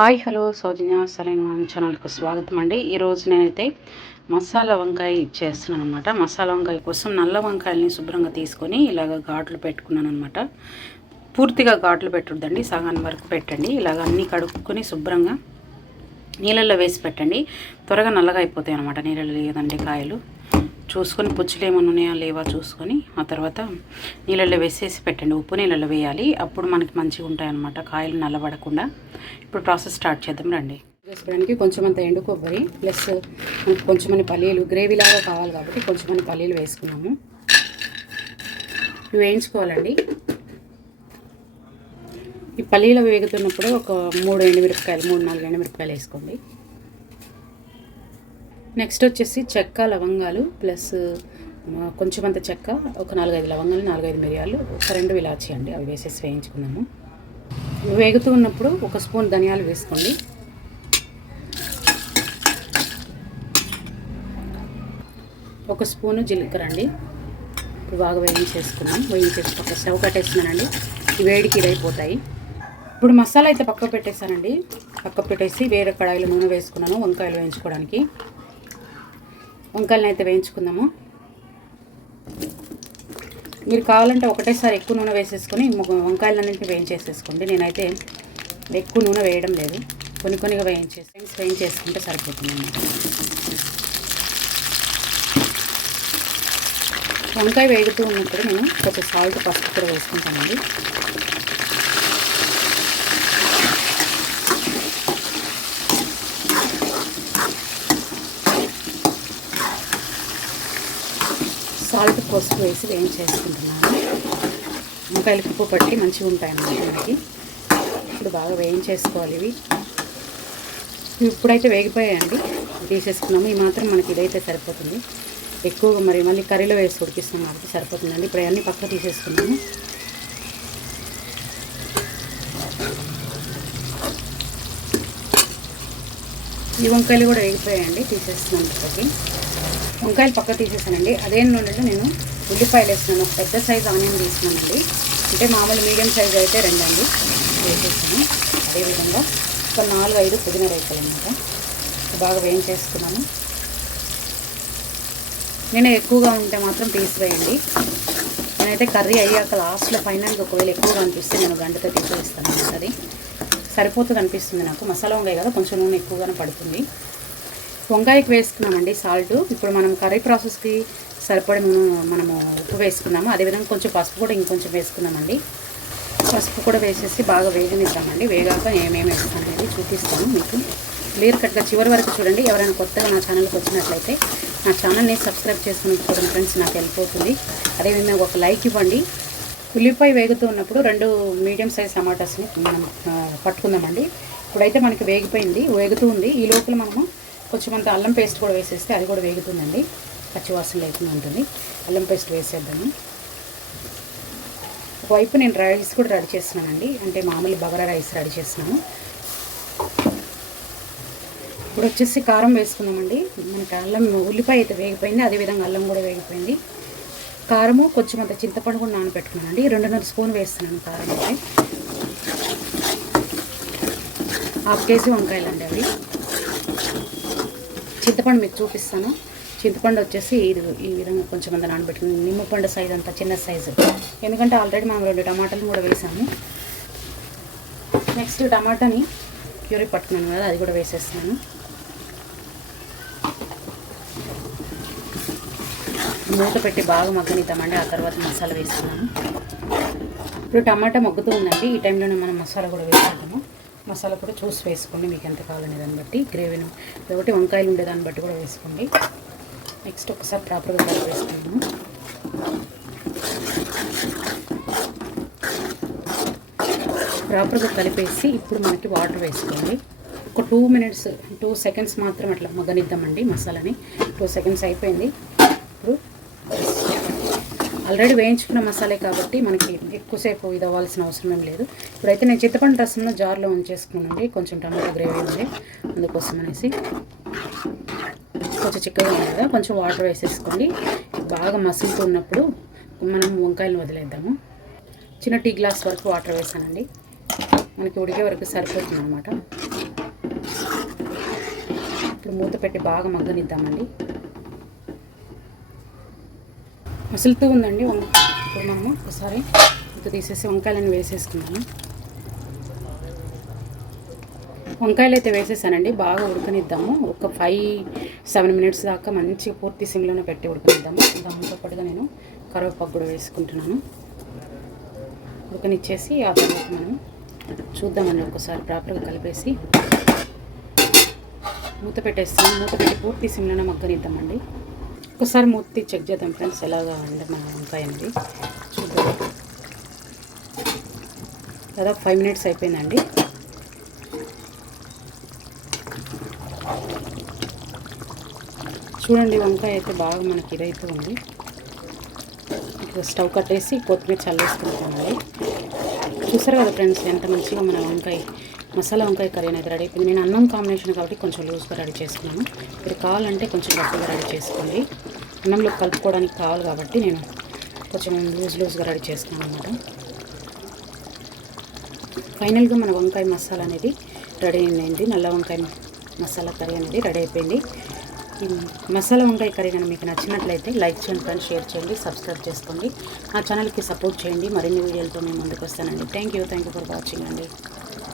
Hi hello సౌజన్య సరైన ఛానల్కి స్వాగతం అండి. ఈరోజు నేనైతే మసాలా వంకాయ చేస్తున్నాను అనమాట. మసాలా వంకాయ కోసం నల్ల వంకాయలని శుభ్రంగా తీసుకొని ఇలాగ ఘాట్లు పెట్టుకున్నాను అనమాట. పూర్తిగా ఘాట్లు పెట్టొద్దండి, సగాన్ని వరకు పెట్టండి. ఇలాగ అన్నీ కడుక్కొని శుభ్రంగా నీళ్ళల్లో వేసి పెట్టండి. త్వరగా నల్లగా అయిపోతాయి అనమాట. నీళ్ళలో లేదండి కాయలు చూసుకొని పుచ్చులు ఏమైనా ఉన్నాయా లేవా చూసుకొని ఆ తర్వాత నీళ్ళల్లో వేసేసి పెట్టండి. ఉప్పు నీళ్ళల్లో వేయాలి, అప్పుడు మనకి మంచిగా ఉంటాయి అన్నమాట, కాయలు నల్లబడకుండా. ఇప్పుడు ప్రాసెస్ స్టార్ట్ చేద్దాం రండి. చేసుకోవడానికి కొంచెం అంత ఎండు కొబ్బరి ప్లస్ మనకి కొంచెమని పల్లీలు, గ్రేవీలాగా కావాలి కాబట్టి కొంచెమని పల్లీలు వేసుకున్నాము. ఇవి వేయించుకోవాలండి. ఈ పల్లీలు వేగుతున్నప్పుడు ఒక 3-4 ఎండుమిరపకాయలు వేసుకోండి. నెక్స్ట్ వచ్చేసి చెక్క, లవంగాలు ప్లస్ కొంచెం అంత చెక్క, ఒక 4-5 లవంగాలు, 4-5 మిరియాలు, ఒక 2 ఇలాచి అండి, అవి వేసేసి వేయించుకున్నాము. వేగుతూ ఉన్నప్పుడు ఒక స్పూన్ ధనియాలు వేసుకోండి. ఒక స్పూను జీలకర్ర అండి. ఇప్పుడు బాగా వేయించేసుకున్నాం. వేయించేసి పక్క స్టవ్ కట్టేస్తున్నానండి. ఈ వేడికి ఇదైపోతాయి. ఇప్పుడు మసాలా అయితే పక్క పెట్టేశానండి. పక్క పెట్టేసి వేరే కడాయిలో నూనె వేసుకున్నాను వంకాయలు వేయించుకోవడానికి. వంకాయలను అయితే వేయించుకుందాము. మీరు కావాలంటే ఒకటేసారి ఎక్కువ నూనె వేసేసుకొని వంకాయలన్నింటినీ వేయించేసేసుకోండి. నేనైతే ఎక్కువ నూనె వేయడం లేదు, కొన్నిగా వేయించేసుకుంటే సరిపోతుంది అన్నమాట. వంకాయ వేగుతూ ఉన్నప్పుడు నేను కొంచెం సాల్ట్, పసుపు కూడా వేసుకుంటానండి. సాల్ట్, పసుపు వేసి వేయించేసుకుంటున్నాను. వంకాయలు ఉప్పు పట్టి మంచిగా ఉంటాయన్నమాట మనకి. ఇప్పుడు బాగా వేయించేసుకోవాలి ఇవి. ఇప్పుడైతే వేగిపోయాయండి, తీసేసుకున్నాము. ఈ మాత్రం మనకి ఇదైతే సరిపోతుంది. ఎక్కువగా మళ్ళీ కర్రీలో వేసి ఉడికిస్తాం కాబట్టి సరిపోతుందండి. ఇప్పుడు అన్నీ పక్క తీసేసుకున్నాము. ఈ వంకాయలు కూడా వేగిపోయాయండి, తీసేస్తున్నాను పక్కకి. వంకాయలు పక్క తీసేసానండి. అదే నూనెలో నేను ఉల్లిపాయలు వేస్తున్నాను. ఒక పెద్ద సైజు ఆనియన్ తీసుకున్నానండి. అంటే మామూలు మీడియం సైజు అయితే 2 అండి వేసేసాను. అదేవిధంగా ఒక 4-5 పుదీనా రేకులు అన్నమాట. బాగా వేయించేస్తున్నాను. నేను ఎక్కువగా ఉంటే మాత్రం తీసివేయండి. నేనైతే కర్రీ అయ్యాక లాస్ట్లో ఫైనల్గా ఒకవేళ ఎక్కువగా అనిపిస్తే నేను గంటతో తీసేస్తాను. అది సరిపోతుంది అనిపిస్తుంది నాకు. మసాలా వంకాయ కదా, కొంచెం నూనె ఎక్కువగానే పడుతుంది. వంకాయకి వేసుకున్నామండి సాల్ట్. ఇప్పుడు మనం కర్రీ ప్రాసెస్కి సరిపడి మనము ఉప్పు వేసుకున్నాము. అదేవిధంగా కొంచెం పసుపు కూడా ఇంకొంచెం వేసుకున్నామండి. పసుపు కూడా వేసేసి బాగా వేగనిద్దామండి. వేగాక ఏమేమి వేస్తాను అనేది చూపిస్తాను మీకు. క్లియర్ కట్గా చివరి వరకు చూడండి. ఎవరైనా కొత్తగా నా ఛానల్కి వచ్చినట్లయితే నా ఛానల్ని సబ్స్క్రైబ్ చేసుకుని చూడండి ఫ్రెండ్స్, నాకు హెల్ప్ అవుతుంది. అదేవిధంగా ఒక లైక్ ఇవ్వండి. ఉల్లిపాయ వేగుతూ ఉన్నప్పుడు 2 మీడియం సైజ్ టమాటాస్ని మనం పట్టుకుందామండి. ఇప్పుడైతే మనకి వేగుతూ ఉంది. ఈ లోపల మనము కొంచెం అంత అల్లం పేస్ట్ కూడా వేసేస్తే అది కూడా వేగుతుందండి, పచ్చివాసన లేకుండా ఉంటుంది. అల్లం పేస్ట్ వేసేద్దాము. ఒకవైపు నేను రైస్ కూడా రెడీ చేస్తున్నానండి, అంటే మామూలు బగారా రైస్ రెడీ చేస్తున్నాను. ఇప్పుడు వచ్చేసి కారం వేసుకుందామండి. మనకి అల్లం, ఉల్లిపాయ అయితే వేగిపోయింది, అదేవిధంగా అల్లం కూడా వేగిపోయింది. కారము కొంచెం అంత చింతపండు కూడా నానబెట్టుకున్నానండి. 2.5 స్పూన్ వేస్తున్నాను కారం. అయితే 1/2 కేజీ వంకాయలు అండి అవి. చింతపండు మీకు చూపిస్తాను. చింతపండు వచ్చేసి ఈ విధంగా కొంచెం అంత నానబెట్టుకుని, నిమ్మపండు సైజు అంత చిన్న సైజు, ఎందుకంటే ఆల్రెడీ మనం 2 టమాటాలు కూడా వేసాము. నెక్స్ట్ టమాటాని ప్యూరీ పట్టుకున్నాను కదా, అది కూడా వేసేస్తున్నాను. మూత పెట్టి బాగా మగ్గనిద్దామండి. ఆ తర్వాత మసాలా వేస్తున్నాను. ఇప్పుడు టమాటా మగ్గుతూ ఉందండి. ఈ టైంలోనే మనం మసాలా కూడా వేసుకుంటాము. మసాలా కూడా చూసి వేసుకోండి, మీకు ఎంత కావాలనే దాన్ని బట్టి. గ్రేవీను కాబట్టి వంకాయలు ఉండేదాన్ని బట్టి కూడా వేసుకోండి. నెక్స్ట్ ఒకసారి ప్రాపర్గా కలిపేసుకున్నాము. ప్రాపర్గా కలిపేసి ఇప్పుడు మనకి వాటర్ వేసుకోండి. ఒక 2 సెకండ్స్ మాత్రం అట్లా మగ్గనిద్దామండి మసాలాని. 2 సెకండ్స్ అయిపోయింది. ఇప్పుడు ఆల్రెడీ వేయించుకున్న మసాలే కాబట్టి మనకి ఎక్కువసేపు ఇది అవ్వాల్సిన అవసరం ఏం లేదు. ఇప్పుడైతే నేను చింతపండు రసంలో జార్లో ఉంచేసుకున్నానండి. కొంచెం టమాటో గ్రేవీ ఉంది, అందుకోసం అనేసి కొంచెం చిక్కగా ఉంది కదా, కొంచెం వాటర్ వేసేసుకోండి. బాగా మసులుతూ ఉన్నప్పుడు మనం వంకాయలు వదిలేద్దాము. చిన్న టీ గ్లాస్ వరకు వాటర్ వేసానండి. మనకి ఉడికే వరకు సరిపోతుంది అనమాట. ఇప్పుడు మూత పెట్టి బాగా మగ్గనిద్దామండి. మసులుతూ ఉందండి. ఇప్పుడు మనము ఒకసారి మూత తీసేసి వంకాయలను వేసేసుకున్నాము. వంకాయలు అయితే వేసేసానండి. బాగా ఉడకనిద్దాము. ఒక 5-7 మినిట్స్ దాకా మంచిగా పూర్తి సిమ్లోనే పెట్టి ఉడకనిద్దాము. దాంతో పాటుగా నేను కరివేపాకు కూడా వేసుకుంటున్నాను. ఉడకనిచ్చేసి ఆ తర్వాత మనం చూద్దామండి. ఒకసారి ప్రాపర్గా కలిపేసి మూత పెట్టేస్తాను. మూత పెట్టి పూర్తి సిమ్లోనే మగ్గనిద్దామండి. ఒకసారి మూత చెక్ చేద్దాం ఫ్రెండ్స్, ఎలాగా ఉంది మన వంకాయ అనేది చూద్దాం. దాదాపు 5 మినిట్స్ అయిపోయిందండి. చూడండి, వంకాయ అయితే బాగా మనకి ఇదైతే ఉంది. ఇప్పుడు స్టవ్ కట్టేసి కొత్తిమీర చల్లేసుకుంటామండి. చూసారు కదా ఫ్రెండ్స్, ఎంత మంచిగా మన మసాలా వంకాయ కర్రీ అనేది రెడీ అయిపోయింది. నేను అన్నం కాంబినేషన్ కాబట్టి కొంచెం లూజ్గా రెడీ చేసుకున్నాను. మీరు కావాలంటే కొంచెం గట్టిగా రెడీ చేసుకోండి. అన్నంలో కలుపుకోవడానికి కావాలి కాబట్టి నేను కొంచెం లూజ్గా రెడీ చేసుకున్నాను అన్నమాట. ఫైనల్గా మన వంకాయ మసాలా అనేది రెడీ అయిందండి. నల్ల వంకాయ మసాలా కర్రీ అనేది రెడీ అయిపోయింది. ఈ మసాలా వంకాయ కర్రీ కానీ మీకు నచ్చినట్లయితే లైక్ చేయండి ఫ్రెండ్స్, షేర్ చేయండి, సబ్స్క్రైబ్ చేసుకోండి. నా ఛానల్కి సపోర్ట్ చేయండి. మరిన్ని వీడియోలతో నేను ముందుకు వస్తానండి. థ్యాంక్ యూ ఫర్ వాచింగ్ అండి.